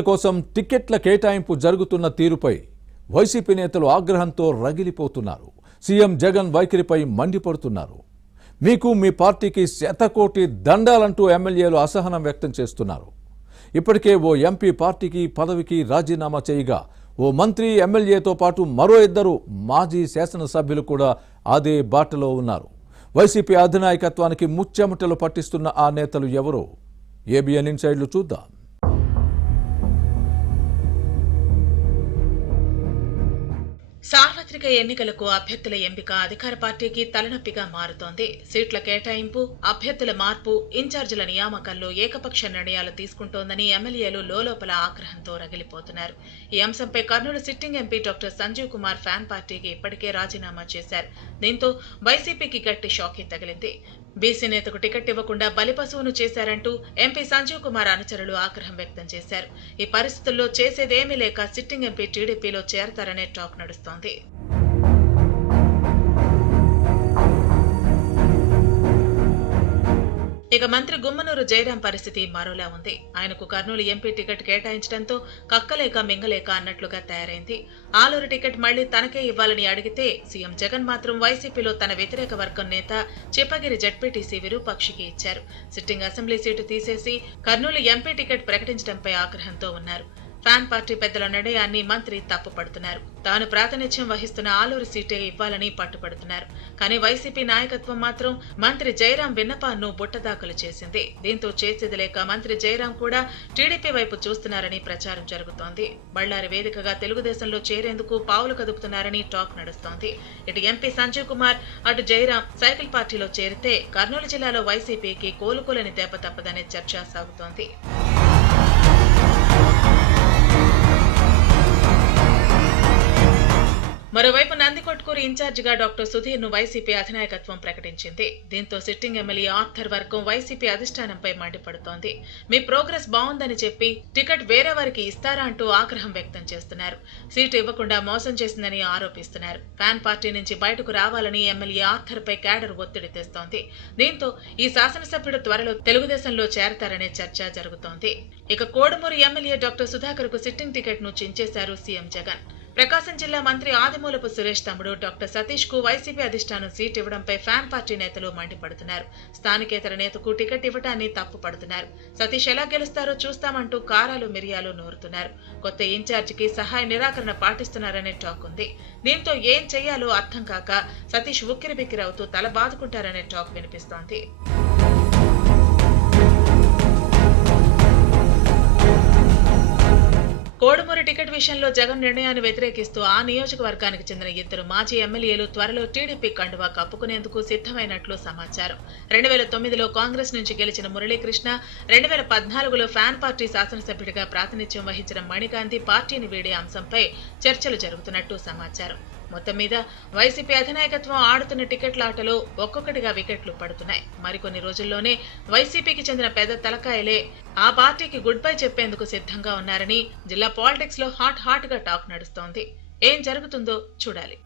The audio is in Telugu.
కోసం టికెట్ల కేటాయింపు జరుగుతున్న తీరుపై వైసీపీ నేతలు ఆగ్రహంతో రగిలిపోతున్నారు. సీఎం జగన్ వైఖరిపై మండిపడుతున్నారు. మీకు మీ పార్టీకి శతకోటి దండాలంటూ ఎమ్మెల్యేలు అసహనం వ్యక్తం చేస్తున్నారు. ఇప్పటికే ఓ ఎంపీ పార్టీకి పదవికి రాజీనామా చేయగా ఓ మంత్రి ఎమ్మెల్యేతో పాటు మరో 2 మాజీ శాసనసభ్యులు కూడా అదే బాటలో ఉన్నారు. వైసీపీ అధినాయకత్వానికి ముచ్చెమటలు పట్టిస్తున్న ఆ నేతలు ఎవరో ఏబిఎన్ ఇన్సైడ్లు చూద్దాం. సార్వత్రిక ఎన్నికలకు అభ్యర్థుల ఎంపిక అధికార పార్టీకి తలనొప్పిగా మారుతోంది. సీట్ల కేటాయింపు, అభ్యర్థుల మార్పు, ఇన్ఛార్జీల నియామకాల్లో ఏకపక్ష నిర్ణయాలు తీసుకుంటోందని ఎమ్మెల్యేలు లోలోపల ఆగ్రహంతో రగిలిపోతున్నారు. ఈ అంశంపై Kurnool sitting MP doctor Sanjeev Kumar fan పార్టీకి ఇప్పటికే రాజీనామా చేశారు. దీంతో వైసీపీకి గట్టి షాకే తగిలింది. బీసీ నేతకు టికెట్ ఇవ్వకుండా బలిపశువును చేశారంటూ ఎంపీ సంజీవ్ కుమార్ అనుచరులు ఆగ్రహం వ్యక్తం చేశారు. ఈ పరిస్థితుల్లో చేసేదేమీ లేక సిట్టింగ్ ఎంపీ టీడీపీలో చేరతారనే టాక్ నడుస్తోంది. ఇక మంత్రి గుమ్మనూరు జయరాం పరిస్థితి మరోలా ఉంది. ఆయనకు కర్నూలు ఎంపీ టికెట్ కేటాయించడంతో కక్కలేక మింగలేక అన్నట్లుగా తయారైంది. ఆలూరు టికెట్ మళ్లీ తనకే ఇవ్వాలని అడిగితే సీఎం జగన్ మాత్రం వైసీపీలో తన వ్యతిరేక వర్గం నేత చిప్పగిరి జడ్పీటీసీ విరూపాక్షికి ఇచ్చారు. సిట్టింగ్ అసెంబ్లీ సీటు తీసేసి కర్నూలు ఎంపీ టికెట్ ప్రకటించడంపై ఆగ్రహంతో ఉన్నారు. ఫ్యాన్ పార్టీ పెద్దల నిర్ణయాన్ని మంత్రి తప్పుపడుతున్నారు. తాను ప్రాతినిధ్యం వహిస్తున్న ఆలూరు సీటే ఇవ్వాలని పట్టుపడుతున్నారు. కానీ వైసీపీ నాయకత్వం మాత్రం మంత్రి జయరాం విన్నపాన్ని బుట్టదాఖలు చేసింది. దీంతో చేసేది లేక మంత్రి జయరాం కూడా టీడీపీ వైపు చూస్తున్నారని ప్రచారం జరుగుతోంది. బళ్లారి వేదికగా తెలుగుదేశంలో చేరేందుకు పావులు కదుపుతున్నారని టాక్ నడుస్తోంది. ఇటు ఎంపీ సంజీవ్ కుమార్, అటు జయరాం సైకిల్ పార్టీలో చేరితే కర్నూలు జిల్లాలో వైసీపీకి కోలుకోలేని దెబ్బ తప్పదనే చర్చ సాగుతోంది. మరోవైపు నందికొట్కూరు ఇన్ఛార్జిగా డాక్టర్ సుధీర్ ను వైసీపీ అధినాయకత్వం ప్రకటించింది. దీంతో సిట్టింగ్ ఎమ్మెల్యే ఆర్థర్ వర్గం వైసీపీ అధిష్టానంపై మండిపడుతోంది. మీ ప్రోగ్రెస్ బాగుందని చెప్పి టికెట్ వేరే వారికి ఇస్తారా అంటూ ఆగ్రహం వ్యక్తం చేస్తున్నారు. సీటు ఇవ్వకుండా మోసం చేసిందని ఆరోపిస్తున్నారు. ఫ్యాన్ పార్టీ నుంచి బయటకు రావాలని ఎమ్మెల్యే ఆర్థర్ పై క్యాడర్ ఒత్తిడి తెస్తోంది. దీంతో ఈ శాసనసభ్యుడు త్వరలో తెలుగుదేశంలో చేరతారనే చర్చ జరుగుతోంది. ఇక కోడుమూరు ఎమ్మెల్యే డాక్టర్ సుధాకర్ కు సిట్టింగ్ టికెట్ ను చించేశారు సీఎం జగన్. ప్రకాశం జిల్లా మంత్రి ఆదిమూలపు సురేష్ తమ్ముడు డాక్టర్ సతీష్ కు వైసీపీ అధిష్టానం సీట్ ఇవ్వడంపై ఫ్యాన్ పార్టీ నేతలు మండిపడుతున్నారు. స్థానికేతర నేతకు టికెట్ ఇవ్వటాన్ని తప్పుపడుతున్నారు. సతీష్ ఎలా గెలుస్తారో చూస్తామంటూ కారాలు మిరియాలు నూరుతున్నారు. కొత్త ఇన్ఛార్జికి సహాయ నిరాకరణ పాటిస్తున్నారనే టాక్ ఉంది. దీంతో ఏం చెయ్యాలో అర్థం కాక సతీష్ ఉక్కిరిబిక్కిరవుతూ తల బాదుకుంటారనే టాక్ వినిపిస్తోంది. కోడుమూరు టికెట్ విషయంలో జగన్ నిర్ణయాన్ని వ్యతిరేకిస్తూ ఆ నియోజకవర్గానికి చెందిన 2 మాజీ ఎమ్మెల్యేలు త్వరలో టీడీపీ కండువా కప్పుకునేందుకు సిద్ధమైనట్లు సమాచారం. 2009లో కాంగ్రెస్ నుంచి గెలిచిన మురళీకృష్ణ, 2014లో ఫ్యాన్ పార్టీ శాసనసభ్యుడిగా ప్రాతినిధ్యం వహించిన మణిగాంధీ పార్టీని వీడే అంశంపై చర్చలు జరుగుతున్నట్టు సమాచారం. మొత్తం మీద వైసీపీ అధినాయకత్వం ఆడుతున్న టికెట్ల ఆటలో ఒక్కొక్కటిగా వికెట్లు పడుతున్నాయి. మరికొన్ని రోజుల్లోనే వైసీపీకి చెందిన పెద్ద తలకాయలే ఆ పార్టీకి గుడ్ బై చెప్పేందుకు సిద్ధంగా ఉన్నారని జిల్లా పాలిటిక్స్ లో హాట్ గా టాక్ నడుస్తోంది. ఏం జరుగుతుందో చూడాలి.